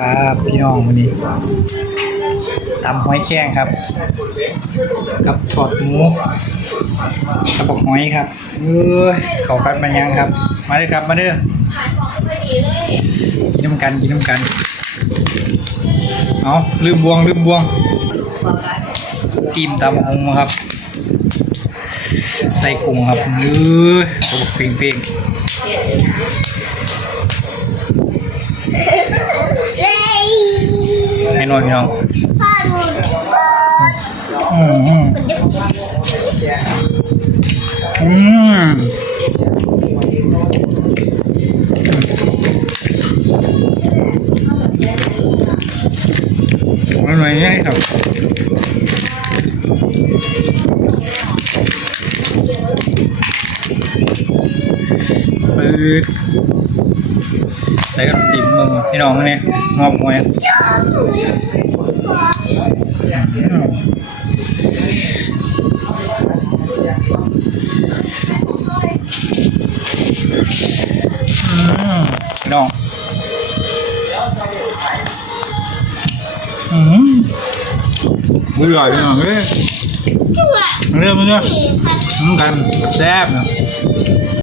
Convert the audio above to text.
ครับพี่น้องวันนี้ตำหอยแข้งครับ กับทอดหมูกับบอกหอยครับเอ้ยเขากันมายังครับ มาเลยครับมาเด้อกินน้ำกันกินน้ำกันเอาลืมบวงลืมบวงซีมตำหงครับ ใส่กุ้งครับเอ้ยเขาบอกเปรี้ยง ให้หน่อยพี่น้องอืมอืมอร่อยง่ายครับปื๊ด ใส่กับจิ้มมึงพี่น้องเนี่ยงอบงวยอืมอืมน้องอืมอร่อยพี่น้องเอ้ยเรื่องมันเนี่ยน้ำกันแซ่บเนาะ